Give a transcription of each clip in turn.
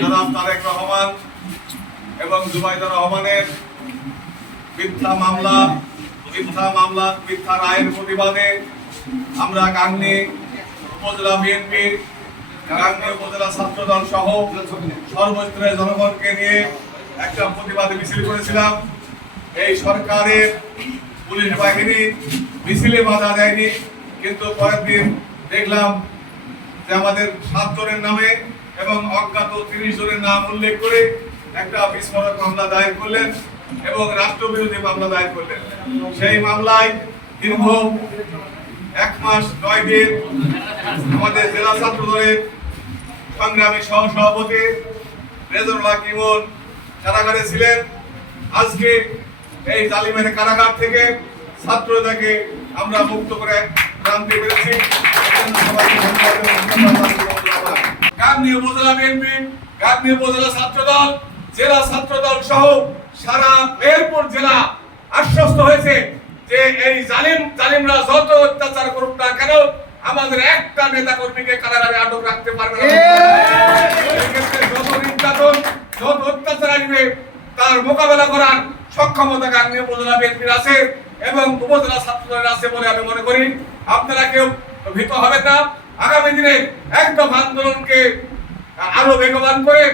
জনাব তারেক রহমান এবং জুবাইদা রহমানের মিথ্যা রায়ের প্রতিবাদে আমরা গাংনী উপজেলা বিএনপি, গাংনী উপজেলা ছাত্রদল সহ সর্বস্তরের জনগণকে নিয়ে একটা প্রতিবাদী মিছিল করেছিলাম। এই সরকারের পুলিশ বাহিনী মিছিলে বাধা দেয়নি, কিন্তু পরের দিন দেখলাম যে আমাদের 7 জনের নামে এবং অজ্ঞাত 30 জনের নাম উল্লেখ করে একটা বিস্ফোরক মামলা দায়ের করলেন এবং রাষ্ট্রবিরোধী মামলা দায়ের করলেন। সেই মামলায় দীর্ঘ 1 মাস 9 দিন আমাদের জেলা ছাত্র দলের সংগ্রামী সহসভাপতি রেজাউল হক ইমন কারাগারে ছিলেন। আজকে এই জালিমের কারাগার থেকে ছাত্রদেরকে আমরা মুক্ত করে আনতে পেরেছি। গাংনী উপজেলা বিএনপি, গাংনী উপজেলা ছাত্রদল, জেলা ছাত্রদল সহ সারা মেহেরপুর জেলা আশ্বস্ত হয়েছে যে এই জালিমরা যত অত্যাচার করুক না কেন আমাদের একটা নেতা কর্মীকে কারাগারে আটক রাখতে পারবে না। যত নির্যাতন, যত অত্যাচার আসবে তার মোকাবেলা করার সক্ষমতা গাংনী উপজেলা বিএনপির আছে এবং উপজেলা ছাত্রদলের আছে বলে আমি মনে করি। আপনারা কেউ ভীত হবেন না। আগামী দিনে একদম আন্দোলনকে আরো বেগবান করে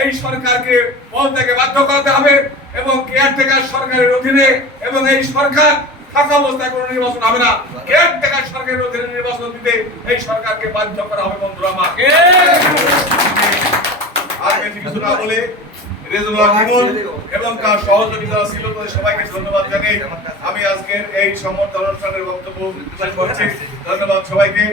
এই সরকারকে পদত্যাগে বাধ্য করাতে হবে এবং কেয়ারটেকার সরকারের অধীনে, এবং এই সরকার থাকা অবস্থায় কোনো নির্বাচন হবে না, কেয়ারটেকার সরকারের অধীনে নির্বাচন দিতে এই সরকারকে বাধ্য করা হবে। বন্ধুরা আমাকে আর কিছু না বলে রেজাউল হক ইমন এবং তার সহযোগী যারা ছিল তাদের সবাইকে ধন্যবাদ জানিয়ে আমি আজকের এই সম্বর্ধনা অনুষ্ঠানের বক্তব্য করছি। ধন্যবাদ সবাইকে।